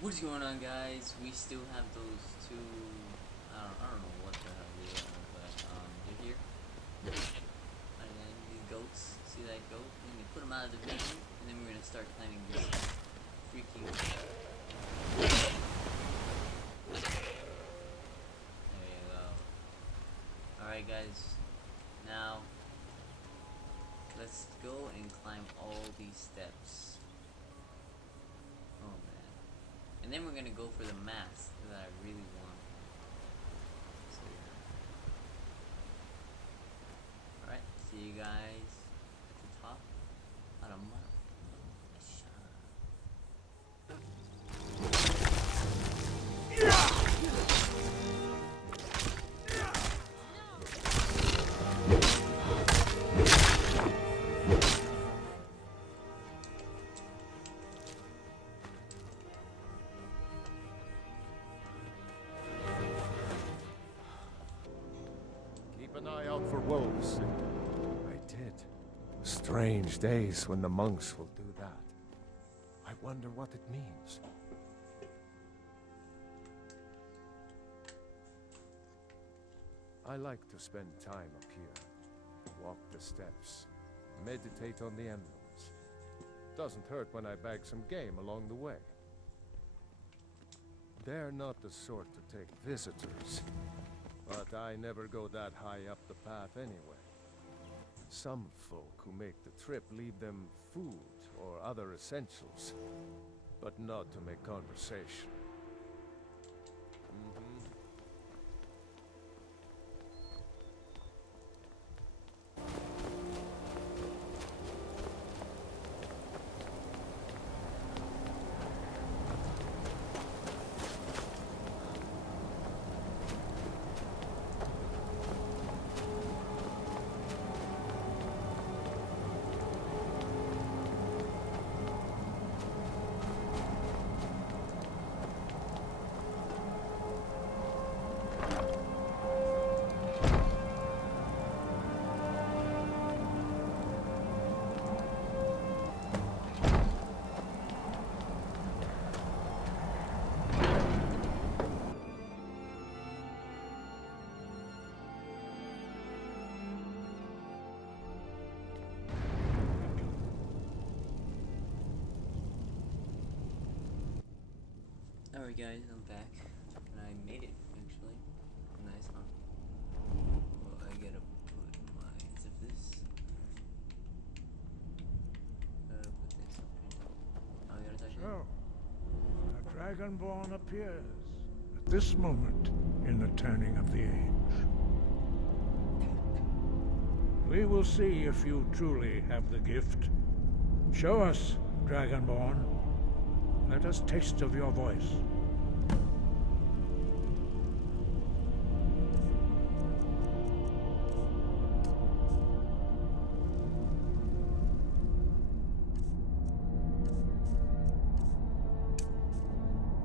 What is going on, guys? We still have those two. I don't know what the hell they are, but they're here. And these goats. See that goat? And they put them out of the vision, and then we're gonna start climbing this freaking. There you go. All right, guys. Now let's go and climb all these steps. Oh man. And then we're gonna go for the mask that I really want. So, alright, see you guys at the top. Out of month. Strange days when the monks will do that. I wonder what it means. I like to spend time up here. Walk the steps. Meditate on the emblems. Doesn't hurt when I bag some game along the way. They're not the sort to take visitors. But I never go that high up the path anyway. Some folk who make the trip leave them food or other essentials, but not to make conversation. Alright guys, I'm back. And I made it, actually. Nice, huh? Well, I gotta put my zip this. Put this up. Oh, I gotta touch it. So, a Dragonborn appears at this moment in the turning of the age. We will see if you truly have the gift. Show us, Dragonborn. Let us taste of your voice.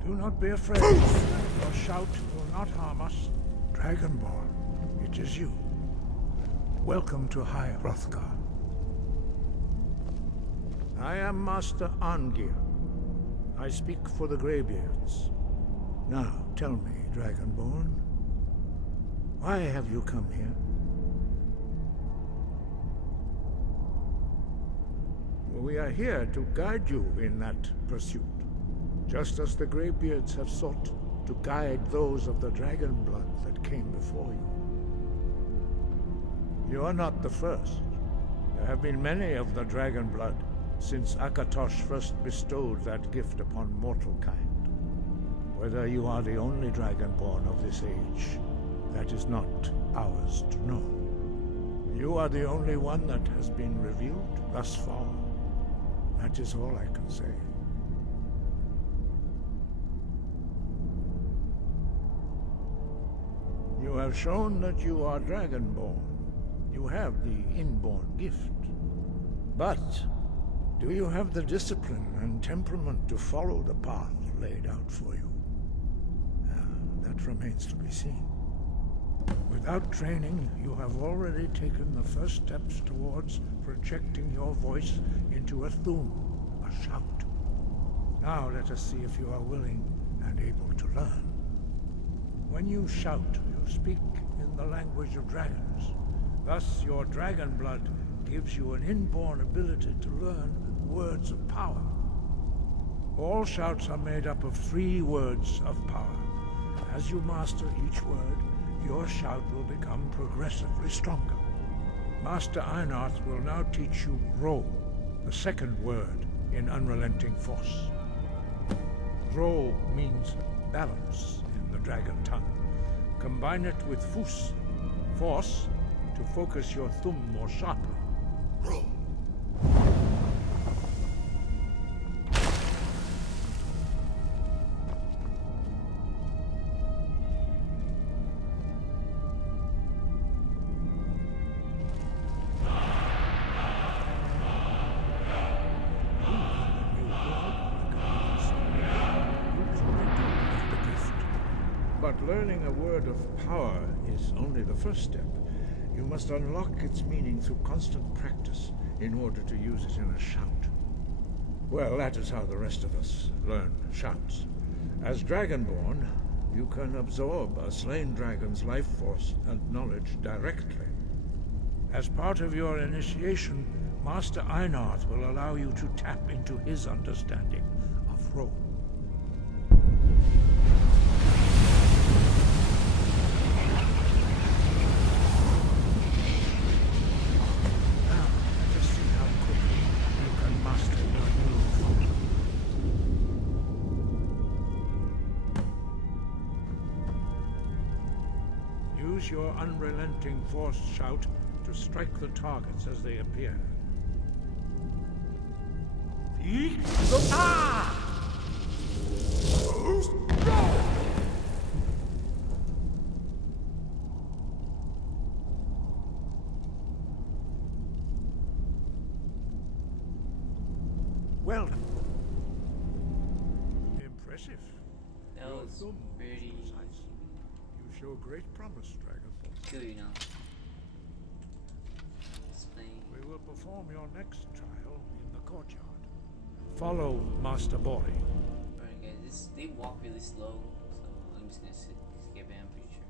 Do not be afraid. Your shout will not harm us. Dragonborn, it is you. Welcome to High Hrothgar. I am Master Arngir. I speak for the Greybeards. Now, tell me, Dragonborn, why have you come here? We are here to guide you in that pursuit, just as the Greybeards have sought to guide those of the dragon blood that came before you. You are not the first. There have been many of the dragon blood since Akatosh first bestowed that gift upon mortal kind. Whether you are the only Dragonborn of this age, that is not ours to know. You are the only one that has been revealed thus far. That is all I can say. You have shown that you are Dragonborn. You have the inborn gift. But do you have the discipline and temperament to follow the path laid out for you? That remains to be seen. Without training, you have already taken the first steps towards projecting your voice into a thum, a shout. Now let us see if you are willing and able to learn. When you shout, you speak in the language of dragons. Thus, your dragon blood gives you an inborn ability to learn words of power. All shouts are made up of 3 words of power. As you master each word, your shout will become progressively stronger. Master Einarth will now teach you Ro, the second word in Unrelenting Force. Ro means balance in the dragon tongue. Combine it with Fus, force, to focus your thumb more sharply. First step. You must unlock its meaning through constant practice in order to use it in a shout. Well, that is how the rest of us learn shouts. As Dragonborn, you can absorb a slain dragon's life force and knowledge directly. As part of your initiation, Master Einarth will allow you to tap into his understanding of Ro. Use your unrelenting force shout to strike the targets as they appear. Well done. Impressive. That Your was thumb pretty is precise. Show great promise, Dragonborn. cool, you know. Explain. We will perform your next trial in the courtyard. Follow Master Bori. Alright guys, they walk really slow, so I'm just gonna skip it, I'm pretty sure.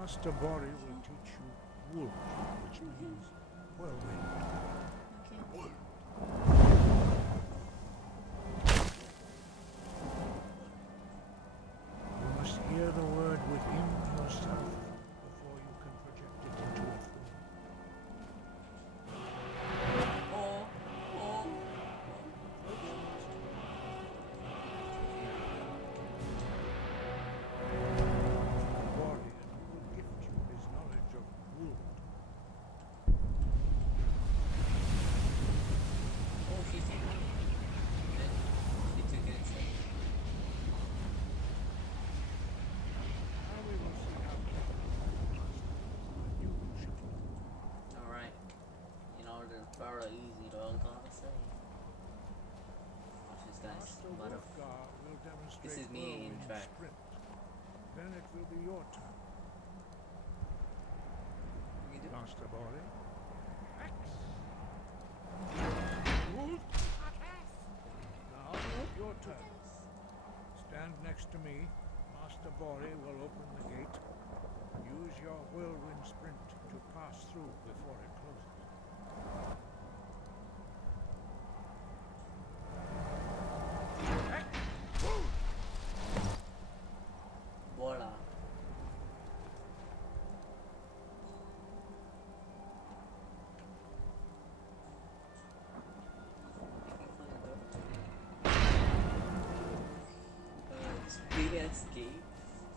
Master Bori will teach you wood, which means whirlwind. Approach Master Bori, and he will gift you his knowledge of wood. Oh, she took it. She took it instead. Now we will see how quickly you can master a new shot. Alright. In order to borrow easy dog on myself. Which is nice. Master Wolfgar will demonstrate This is me in whirlwind track. sprint. Then it will be your turn. Master Bori. Now, your turn. Stand next to me. Master Bori will open the gate. Use your whirlwind sprint to pass through before it closes. Voila. escape?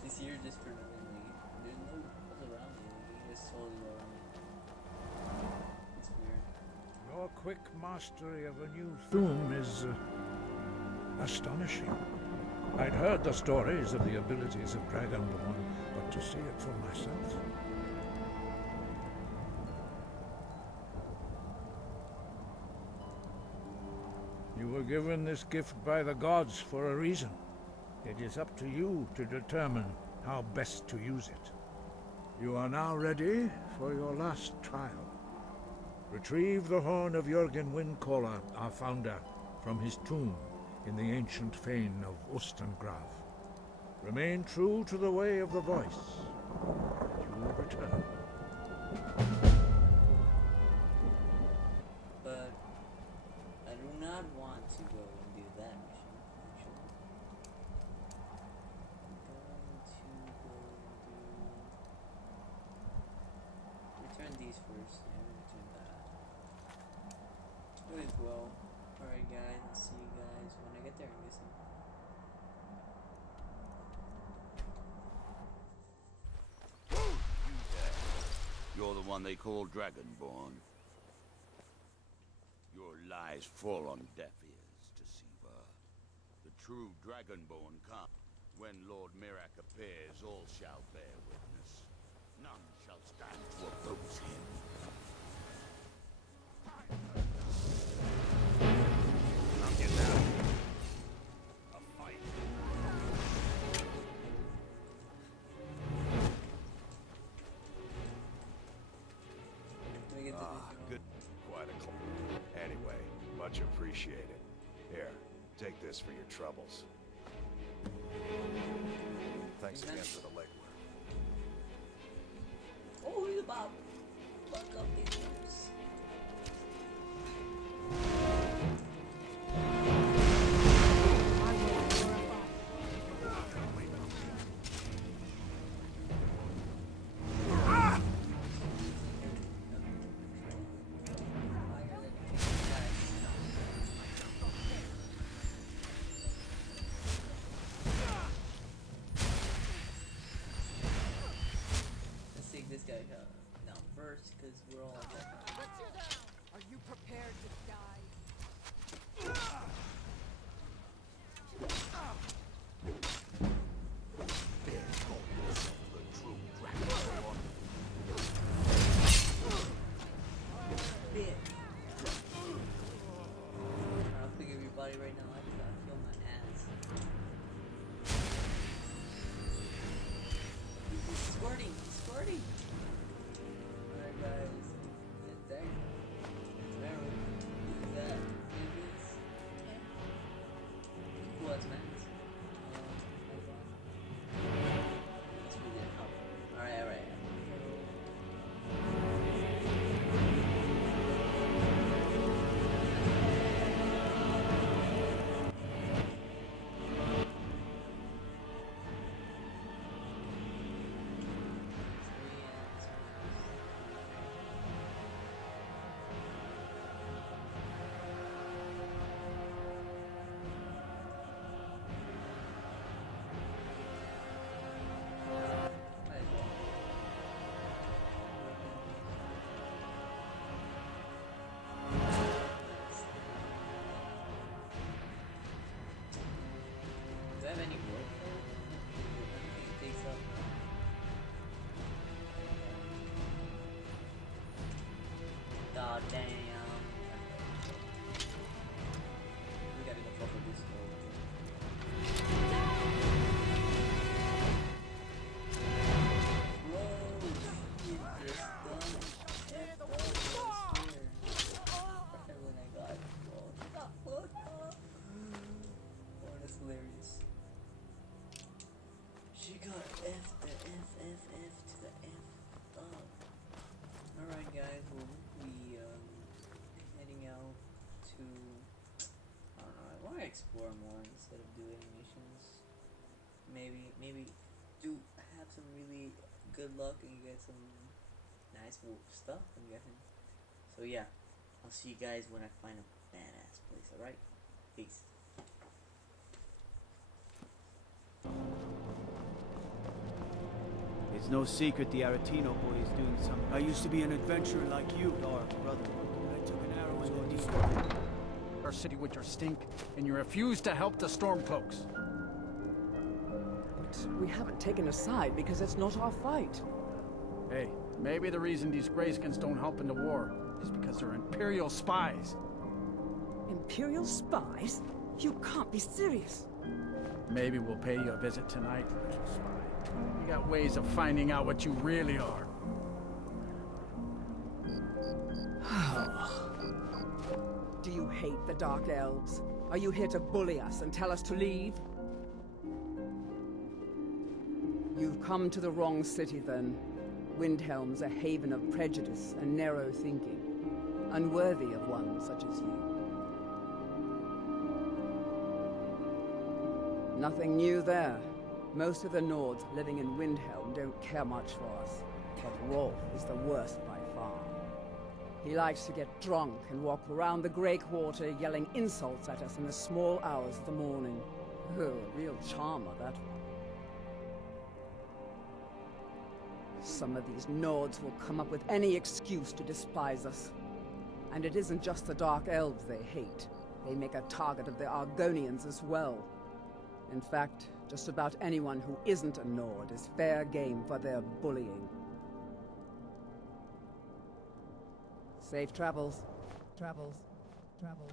Is here just permanently? There's no walls around you. You just solely around it. It's weird. Your quick mastery of a new Thuum is astonishing. I'd heard the stories of the abilities of Dragonborn, but to see it for myself. You were given this gift by the gods for a reason. It is up to you to determine how best to use it. You are now ready for your last trial. Retrieve the horn of Jürgen Windcaller, our founder, from his tomb in the ancient fane of Ostengrav. Remain true to the way of the voice. You will return. But I do not want to go and do that mission. Return these first. Return that. Okay, well. Alright guys, I'll see you guys when I get there, I'm guessing. The one they call Dragonborn. Your lies fall on deaf ears, deceiver. The true Dragonborn come. When Lord Mirak appears, all shall bear witness. None shall stand for those here. Much appreciated. Here, take this for your troubles. For the legwork. Oh, he's about to fuck up these nerves. This guy down first because we're all attacking. Are you prepared? I'll pick everybody right now after I kill my ass. Squirting, squirting. Alright guys, get there. Remember, use that. Use this. Cool, that's nice. This really didn't help. Alright, alright. Do I have any wood? I think so. Oh damn. We gotta go cover this. Whoa, shit, just done. F all, I swear. Right when I got oh, that's hilarious. She got F the F to the F up. Alright guys, we'll be heading out to, I don't know, I want to explore more instead of doing missions. Maybe do have some really good luck and get some nice stuff, I'm guessing. So yeah, I'll see you guys when I find a badass place, alright? Peace. no secret the Aretino boy is doing something. I used to be in a dark brother. He was going to stop our city with your stink, and you refuse to help the Stormcloaks. We haven't taken a side because it's not our fight. Hey, maybe the reason these Greyskins don't help in the war is because they're Imperial spies. Imperial spies? Maybe we'll pay you a visit tonight, little spy. We got ways of finding out what you really are. Do you hate the Dark Elves? Are you here to bully us and tell us to leave? You've come to the wrong city, then. Windhelm's a haven of prejudice and narrow thinking, unworthy of one such as you. Nothing new there. Most of the Nords living in Windhelm don't care much for us, but Rolf is the worst by far. He likes to get drunk and walk around the Grey Quarter yelling insults at us in the small hours of the morning. Oh, real charmer, that one. Some of these Nords will come up with any excuse to despise us. And it isn't just the Dark Elves they hate. They make a target of the Argonians as well. In fact, just about anyone who isn't a Nord is fair game for their bullying. Safe travels. Travels. Travels.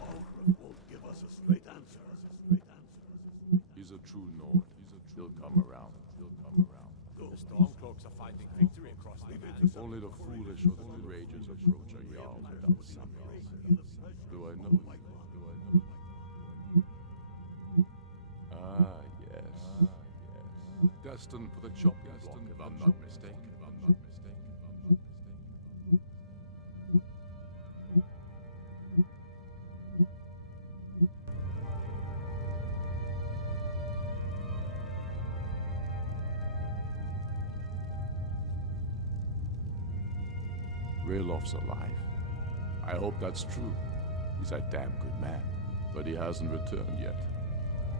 Ulgraf won't give us a straight answer. He's a true Nord. He'll come around. The Stormcloaks are finding victory across the land. Only the foolish or the courageous approach a The yard. Empire's putting a great deal of pressure Do I on know? the White One. Ah, yes. Destined for the chopping block, if I'm not mistaken. Raylof's alive. I hope that's true. He's a damn good man, but he hasn't returned yet.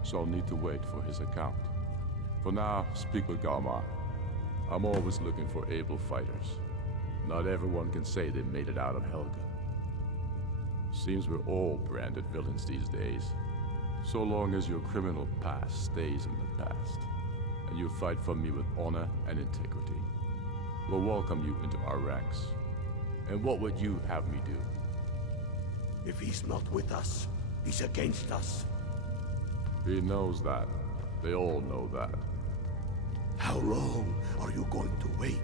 So I'll need to wait for his account. For now, speak with Galmar. I'm always looking for able fighters. Not everyone can say they made it out of Helga. Seems we're all branded villains these days. So long as your criminal past stays in the past, and you fight for me with honor and integrity, we'll welcome you into our ranks. And what would you have me do? If he's not with us, he's against us. He knows that. They all know that. How long are you going to wait?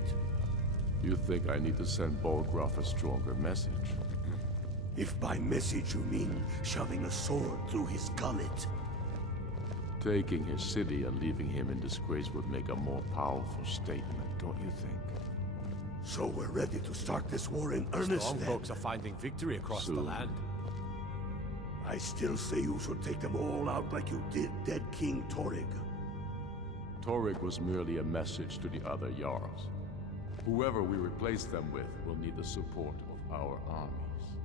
You think I need to send Bolgraf a stronger message? If by message you mean shoving a sword through his gullet. Taking his city and leaving him in disgrace would make a more powerful statement, don't you think? So we're ready to start this war in earnest then. Stormcloaks are finding victory across the Soon. land. I still say you should take them all out like you did dead King Torrig. Torrig was merely a message to the other Jarls. Whoever we replace them with will need the support of our armies.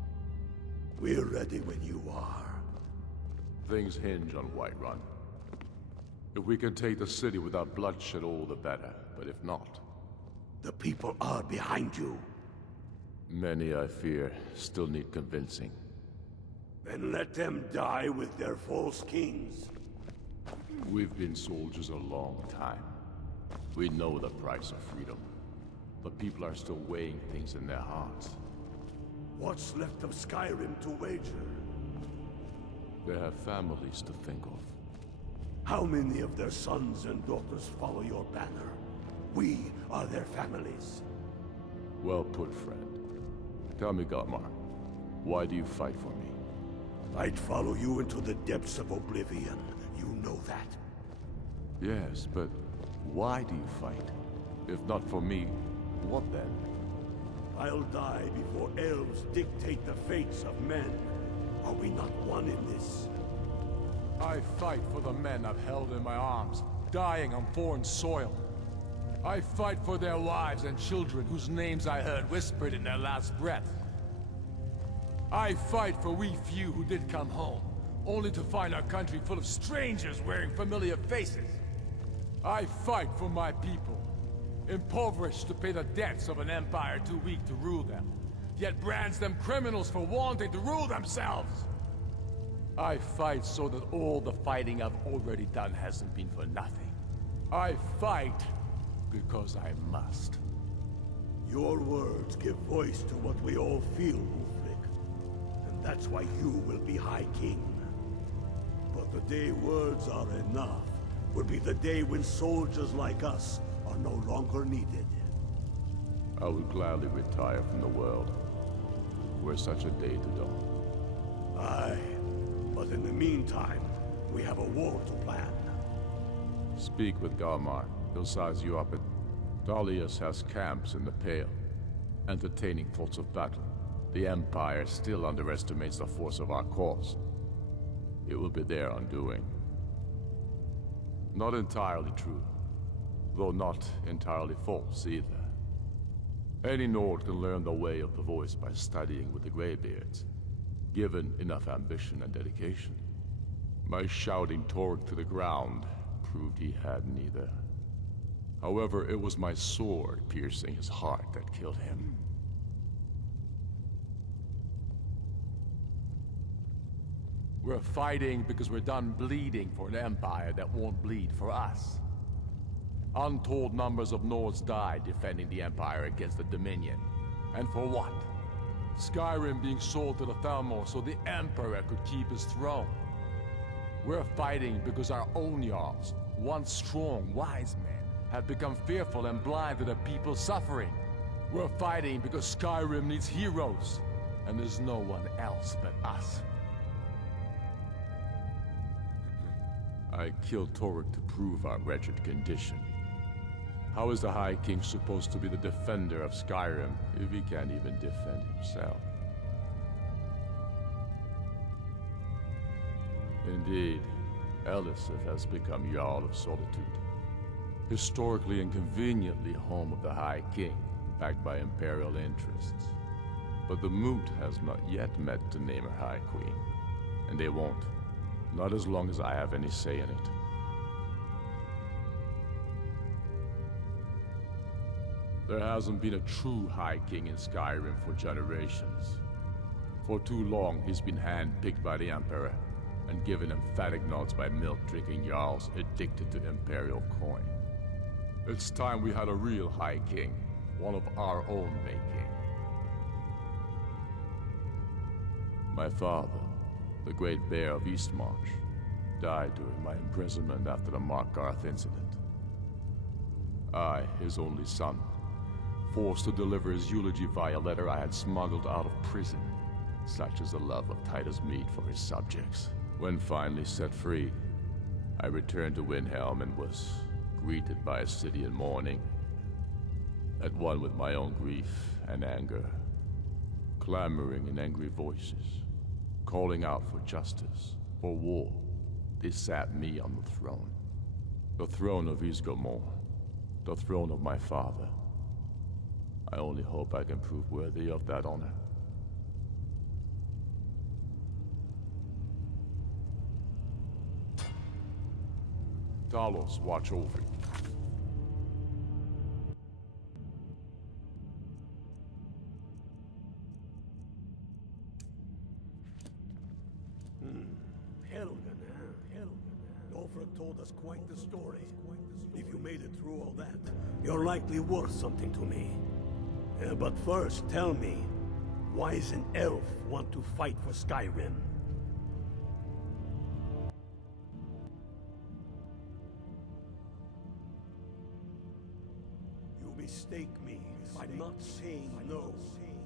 We're ready when you are. Things hinge on Whiterun. If we can take the city without bloodshed, all the better. But if not, The people are behind you. many, I fear, still need convincing. Then let them die with their false. We've been soldiers a long time. We feel the voice of freedom. But people are still weighing things in their hearts. What's left of Skyrim to wager? They have families to think of. How many of them are their families? Well put, friend. Tell me, Galmar, why do you fight for me? I'd follow you into the depths of oblivion. You know that. Yes, but why do you fight? If not for me. I'll die before elves dictate the fates of men. Are we not one in this? I fight for the men I've held in my arms, dying on foreign soil. I fight for their wives and children whose names I heard whispered in their last breath. I fight for we few who did come home, only to find our country full of strangers wearing familiar faces. I fight for my people, impoverished to pay the debts of an empire too weak to rule them, yet brands them criminals for wanting to rule themselves. I fight so that all the fighting I've already done hasn't been for nothing. I fight because I must. Your words give voice to what we all feel, Ulfric. And that's why you will be High King. But the day words are enough will be the day when soldiers like us are no longer needed. I would gladly be. Were such a day to come. Aye, but in the meantime, we have a war to plan. Speak with Galmar. He'll size you up. Dalius has camps in the Pale, entertaining thoughts of battle. The Empire still underestimates the force of our cause. It will be their undoing. Not entirely true, though not entirely false either. Any Nord can learn the way of the voice by studying with the Greybeards, given enough ambition and dedication. My shouting Torg to the ground proved he had neither. However, it was my sword piercing his heart that killed him. We're fighting because we're done bleeding for an empire that won't bleed for us. Untold numbers of Nords died defending the Empire against the Dominion. And for what? Skyrim being sold to the Thalmor so the Emperor could keep his throne. We're fighting because our own Jarls, once strong, wise men, have become fearful and blind to the people's suffering. We're fighting because Skyrim needs heroes, and there's no one else but us. I killed Toruk to prove our wretched condition. How is the High King supposed to be the defender of Skyrim if he can't even defend himself? Indeed, Elisif has become Jarl of Solitude. Historically and conveniently home of the High King, backed by Imperial interests. But the Moot has not yet met to name her High Queen. And they won't. Not as long as I have any say in it. There hasn't been a true High King in Skyrim for generations. For too long, he's been hand-picked by the Emperor, and given emphatic nods by milk-drinking Jarls addicted to Imperial coin. It's time we had a real High King, one of our own making. My father, the Great Bear of Eastmarch, died during my imprisonment after the Markarth incident. I, his only son, forced to deliver his eulogy via letter I had smuggled out of prison. Such is the love of Titus Mead for his subjects. When finally set free, I returned to Windhelm and was greeted by a city in mourning, at one with my own grief and anger, clamoring in angry voices, calling out for justice, for war. They sat me on the throne of Ysgramor, the throne of my father. I only hope I can prove worthy of that honor. Talos, watch over you. Ulfric told us quite the story. If you made it through all that, you're likely worth something to me. But first, tell me, why does an elf want to fight for Skyrim? You mistake me. I'm not saying no,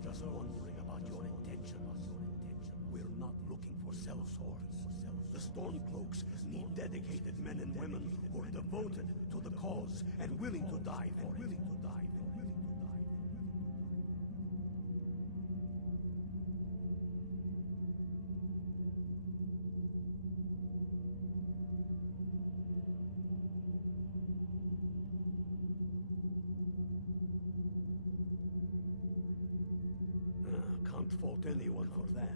just wondering about your intentions. We're not looking for sellswords. The Stormcloaks need dedicated men and women who are devoted to the cause and willing to die for it. Can't fault anyone for that.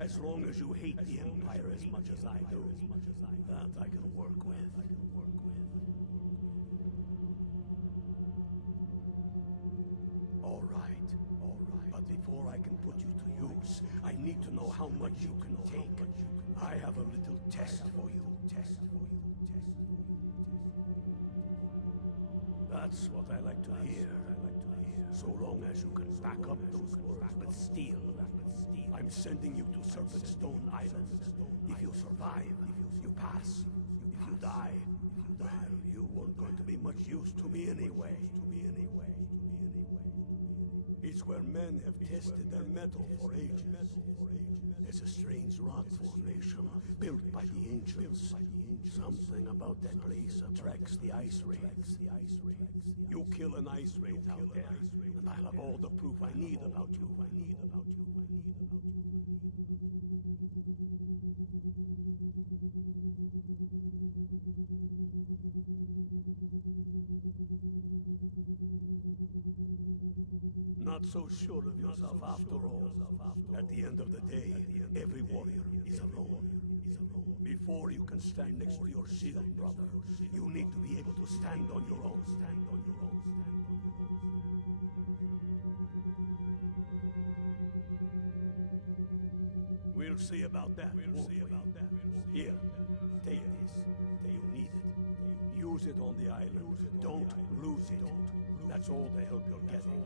As long as you hate the Empire as much as I do, that I can work with. All right. But before I can put you to use, I need to know how much you can take. I have a little test for you. That's what I like to hear. So long as you can back up those words with steel. I'm sending you to Serpentstone Island. If you survive, you pass. If you die, well, you weren't going to be much use to me anyway. It's where men have tested their metal for ages. There's a strange rock formation built by the ancients. Something about that place attracts the ice wraiths. You kill an ice wraith out there, and I'll have all the proof I need about you. Not so sure of yourself after all. At the end of the day, every warrior is alone. Before you can stand next to your shield, brother, you need to be able to stand on your own. We'll see about that. Here, take this. You need it. Use it on the island. Don't lose it. That's all the help you're getting.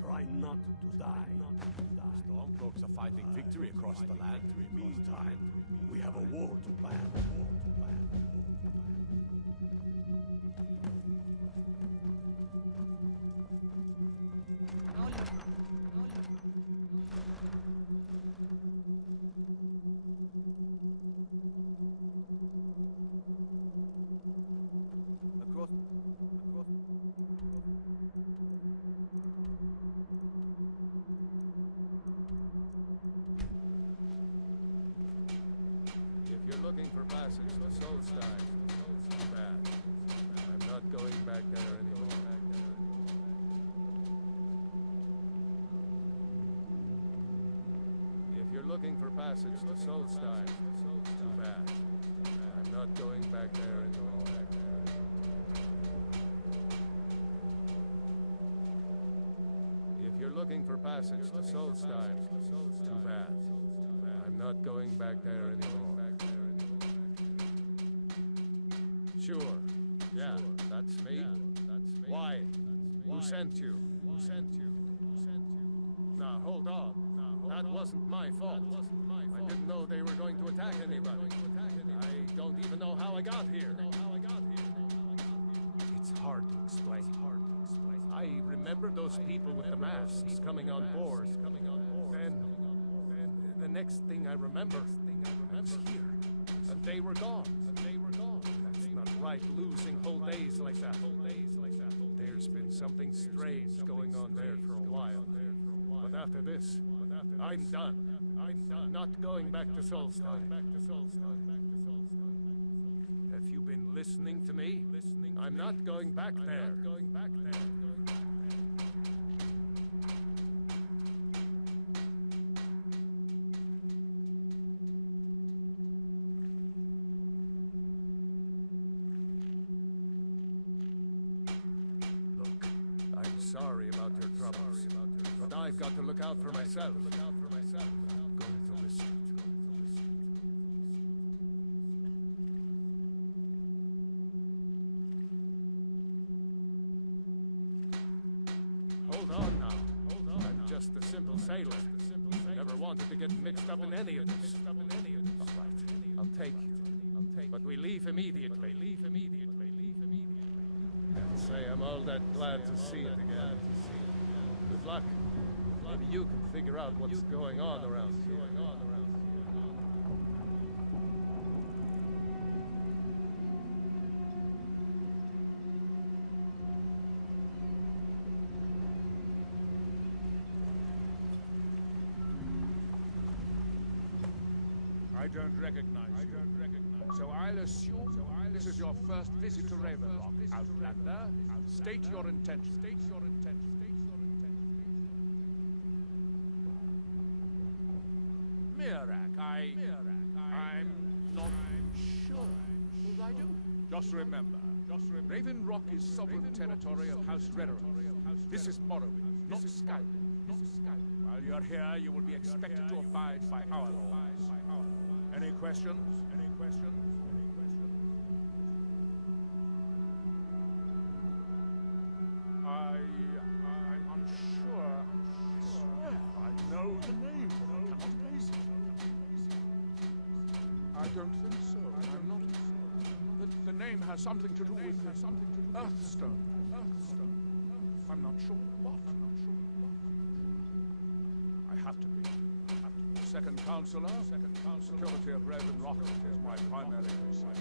Try not to die. Stormcloaks are finding victory across the land. Meantime, we have a war to plan. Looking for passage to Solstice. Bad. I'm not going back there anymore. If you're looking for passage to Solstice, too bad. I'm not going back there anymore. If you're looking for passage to Solstice, too bad. I'm not going back there anymore. Sure. Yeah, that's me. Why? Who sent you? Now, hold on. That wasn't my fault. I didn't know they were going to attack anybody. I don't even know how I got here. It's hard to explain. I remember those people with the masks coming on board. Then, the next thing I remember, I was here. And they were gone. That's not right, losing whole days like that. There's been something strange going on there for a while. But after this, I'm done. Not going back to Solstice. Have you been listening to me? I'm not going back there. Sorry about your troubles, but I've got to look out for myself. I'm going to risk it. Hold on now. I'm just a simple sailor. I never wanted to get mixed up in any of this. All right, I'll take you. But we leave immediately. Can't say I'm all that glad to see it again. Good luck. Maybe you can figure out what's going on around here. Just remember, Raven Rock is sovereign territory of House Redder. This is Morrowind, not Skyrim. While you're here, you will be expected to abide by our laws. Any questions? Any questions? I'm unsure. I swear I know the name. Cannot place it. I don't think so. I'm not. The name has something to do with Earthstone. I'm not sure what. I have to be. Second Counselor. Security of Raven Rock is my primary concern.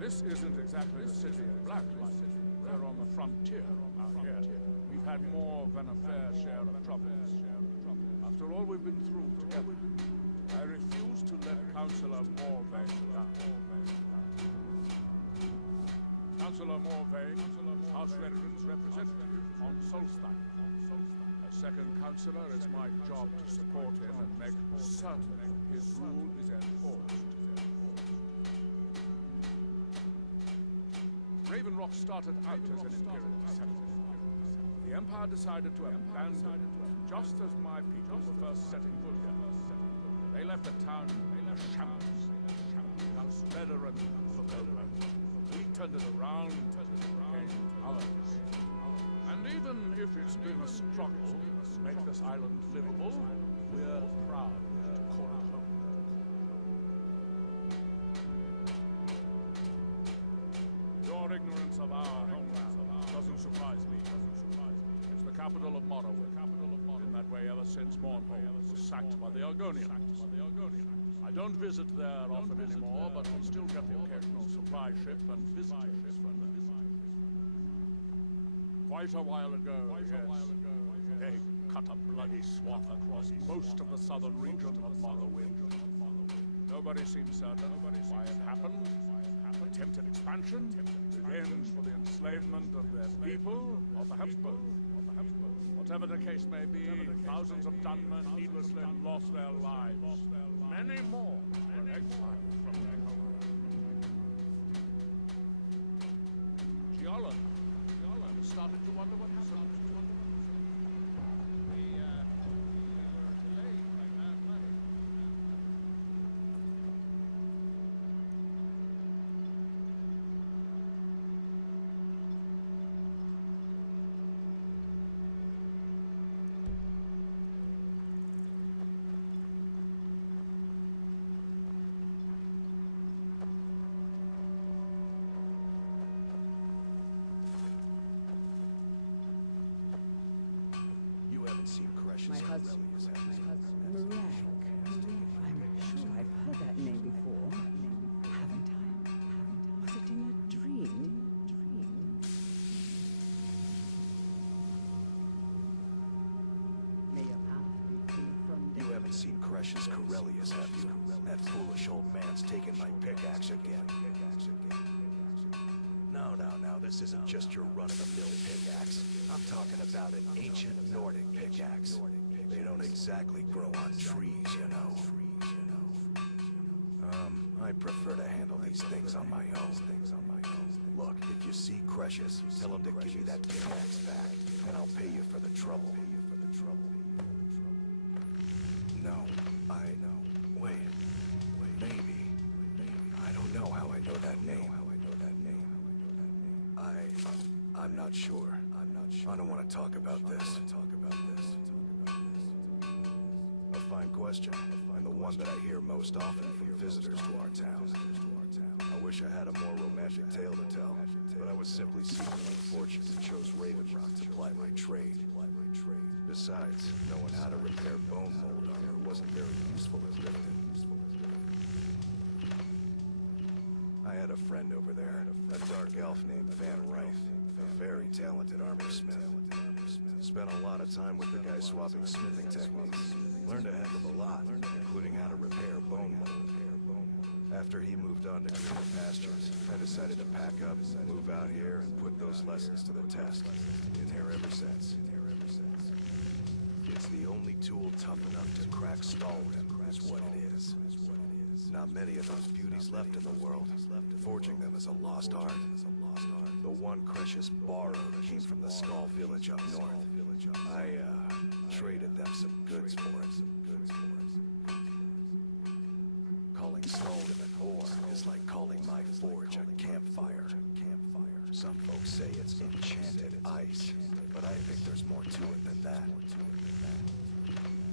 This isn't exactly a city of blackness. We're on the frontier out here. We've had more than a fair share of troubles. After all we've been through together, I refuse to let Counselor Morvay down. Counselor Morvay, to support him and make certain. Raven Rock started out as an imperial settlement. The Empire decided to abandon it just as my people were first setting foot there. They left the town in a shambles. We turned it around and became ours. And even if it's been a struggle to make this island livable, we're proud to call it home. Your ignorance of our homeland doesn't surprise me. It's the capital of Morrowind. In that way, ever since Morrowind was sacked by the Argonians. I don't visit there often anymore, but we still get the occasional supply ship and visitors from them. Quite a while ago, yes. They cut a bloody swath across most of the southern region of Morrowind. Nobody seems certain why it happened. Attempted expansion, revenge for the enslavement of their people, or perhaps both. Whatever the case may be, thousands of gunmen needlessly lost their lives. Many more were exiled from exile. Giallo, I was starting to wonder what happened. We were delayed by bad weather. You haven't seen Cresh's My husband. Corellius, have you? That's the initial cast taken my pickaxe I've again. heard that name before, haven't I? Was it in a dream? You haven't seen Cresh's Corellius, have you? That foolish old man's taken my pickaxe again. No, this isn't just your run-of-the-mill pickaxe. I'm talking about an ancient Nordic pickaxe. They don't exactly grow on trees, you know. I prefer to handle these things on my own. Look, if you see Cresh's, tell him to give you that pickaxe back, and I'll pay you for the trouble. No, wait, maybe. I don't know how I know that name. I'm not sure. I don't want to talk about this. A fine question, and the one that I hear most often from visitors to our town. I wish I had a more romantic tale to tell, but I was simply seeking fortunes and chose Raven Rock to ply my trade. Besides, knowing how to repair bone mold armor wasn't very useful as lifting. I had a friend over there, a dark elf named Van Rife, a very talented armorsmith. Spent a lot of time with the guy swapping smithing techniques. Learned a heck of a lot, including how to repair bone mold. After he moved on to greener pastures, I decided to pack up, move out here, and put those lessons to the test. Been here ever since. It's the only tool tough enough to crack Stalwart, is what it is. Not not many of those beauties left in the world. Forging them is a lost art. The one precious borrowed came from the Skull village up north. I, traded them some goods for it. Calling gold an ore is like calling my forge a campfire. Some folks say it's enchanted ice, but I think there's more to it than that.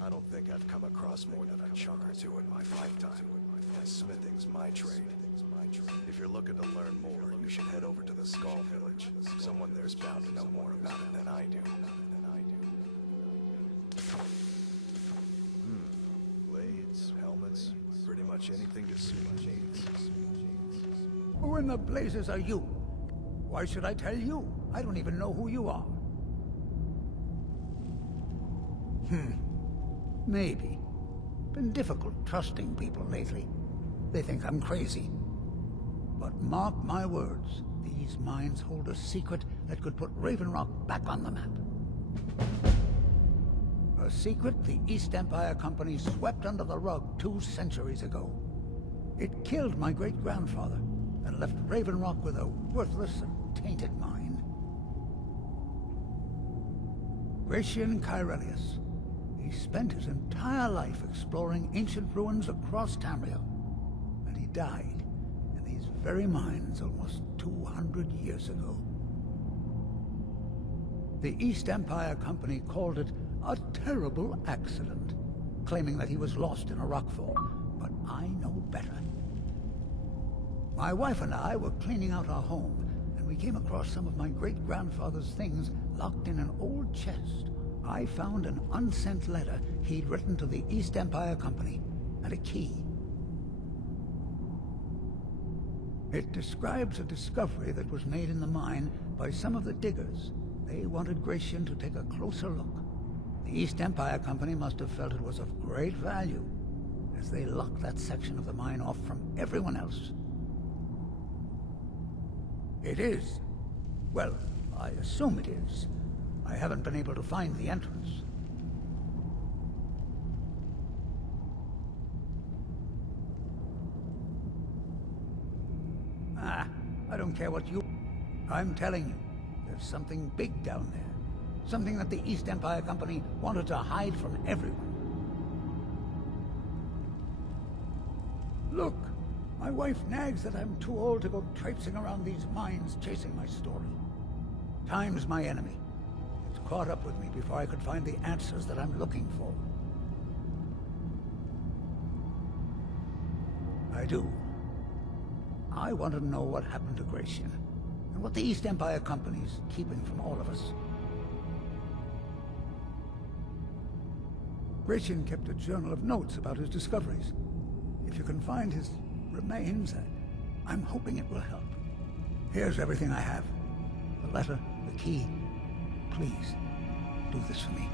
I don't think I've come across more than a chunk or two in my lifetime. And smithing's my trade. If you're looking to learn more, you should head over to the Skull village. Someone there's bound to know more about it than I do. Blades, helmets, pretty much anything to suit my needs. Who in the blazes are you? Why should I tell you? I don't even know who you are. Maybe. Been difficult trusting people lately. They think I'm crazy. But mark my words, these mines hold a secret that could put Raven Rock back on the map. A secret the East Empire Company swept under the rug 2 centuries ago. It killed my great-grandfather and left Raven Rock with a worthless and tainted mine. Gratian Kyrelius. He spent his entire life exploring ancient ruins across Tamriel, and he died in these very mines almost 200 years ago. The East Empire Company called it a terrible accident, claiming that he was lost in a rockfall, but I know better. My wife and I were cleaning out our home, and we came across some of my great-grandfather's things locked in an old chest. I found an unsent letter he'd written to the East Empire Company, and a key. It describes a discovery that was made in the mine by some of the diggers. They wanted Gratian to take a closer look. The East Empire Company must have felt it was of great value, as they locked that section of the mine off from everyone else. It is. Well, I assume it is. I haven't been able to find the entrance. I don't care what you... I'm telling you, there's something big down there. Something that the East Empire Company wanted to hide from everyone. Look, my wife nags that I'm too old to go traipsing around these mines chasing my story. Time's my enemy. It's caught up with me before I could find the answers that I'm looking for. I do. I want to know what happened to Gratian, and what the East Empire Company's keeping from all of us. Gratian kept a journal of notes about his discoveries. If you can find his remains, I'm hoping it will help. Here's everything I have. The letter, the key. Please, do this for me,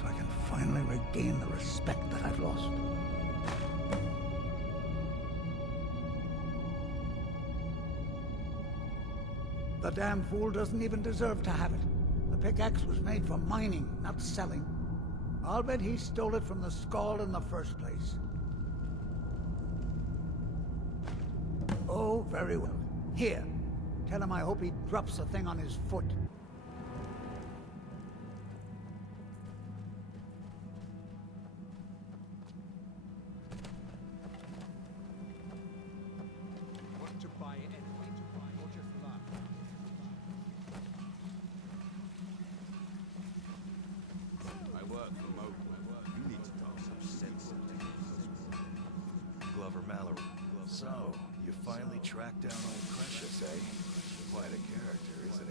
so I can finally regain the respect that I've lost. The damn fool doesn't even deserve to have it. The pickaxe was made for mining, not selling. I'll bet he stole it from the Skull in the first place. Oh, very well. Here. Tell him I hope he drops the thing on his foot. Want to buy anyone to buy it? Glover Mallory. So, you finally tracked down quite a character, isn't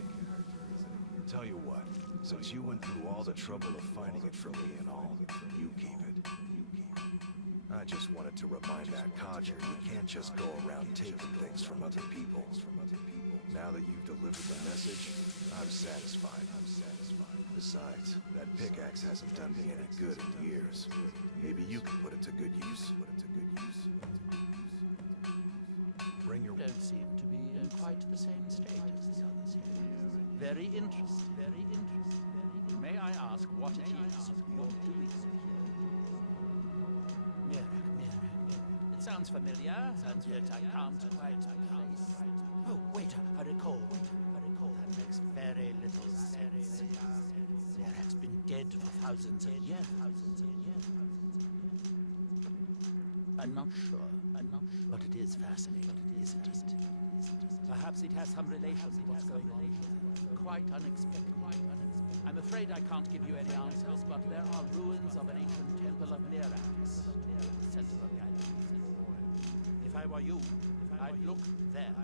he? Tell you what, since you went through all the trouble of finding it for me and all, you keep it. I just wanted to remind that codger you can't just go around taking things from other people. Now that you've delivered that message, I'm satisfied. Besides, that pickaxe hasn't done me any good in years. Maybe you can put it to good use. Don't seem to be in quite the same state as the others here. Very interesting, very interesting. May I ask what it is you're doing here? Nearer. It sounds familiar. familiar, and yet I can't quite place. Oh, wait, I recall. That makes very little sense. Mirak's been dead for thousands of years. I'm not sure. But it is fascinating, isn't it? Perhaps it has some relation to what's going on here. Quite unexpected. I'm afraid I can't give you any answers, but there are ruins of an ancient temple of Mirax near the center of the island. If I were you, I'd look there.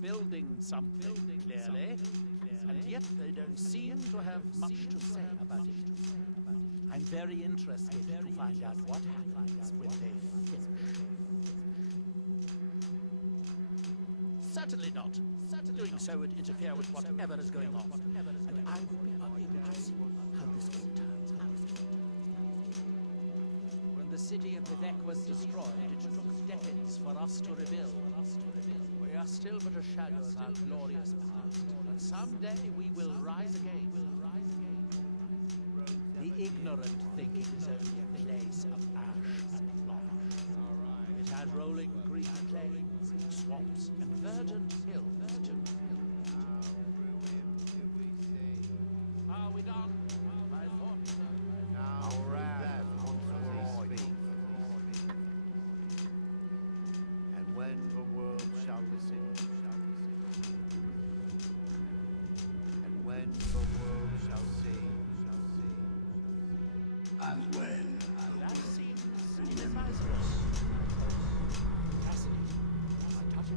Building something, clearly, and yet they don't seem to have much to say about it. I'm very interested to find out what happens when they finish. Certainly not. Doing so would interfere with whatever is going on, and I would be unable to see how this all turns out. When the city of Vivek was destroyed, it took decades for us to rebuild. We are still but a shadow of our glorious past, but someday we will rise again. The ignorant think it is only a place of ash and moss. It has rolling green plains, swamps, and verdant hills too. Are we done? I thought so. Our ad once were all young. And when shall the city? And when the world? And when That seems inadvisable.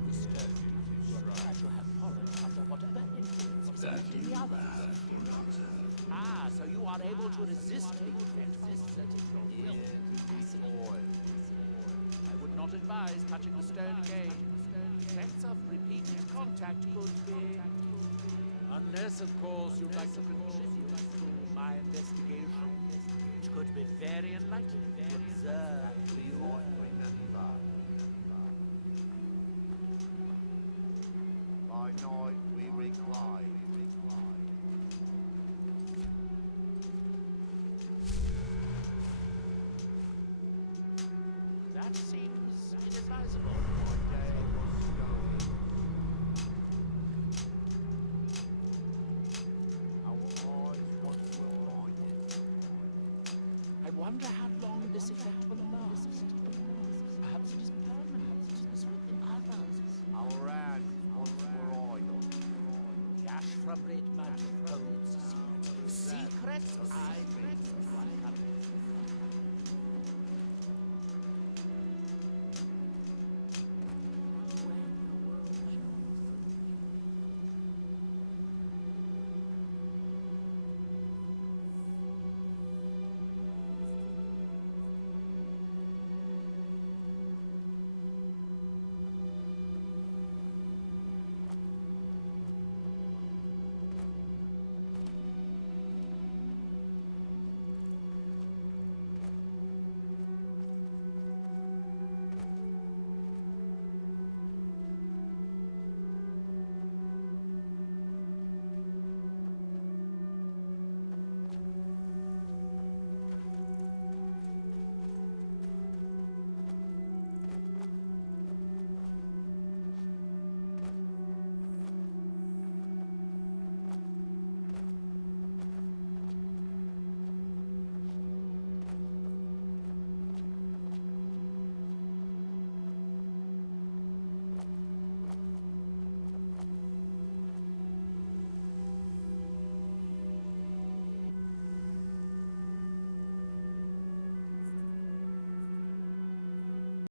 The stone, you are glad to have knowledge of whatever influence is affecting the others. Ah, so you are able to resist me. Here do we toil. I would not advise touching the stone again. Effects of repeated contact could be. Unless, of course, you'd like to contribute to my investigation, which could be very enlightening to observe. That we might remember. By night we That seems inadvisable. My day was stolen.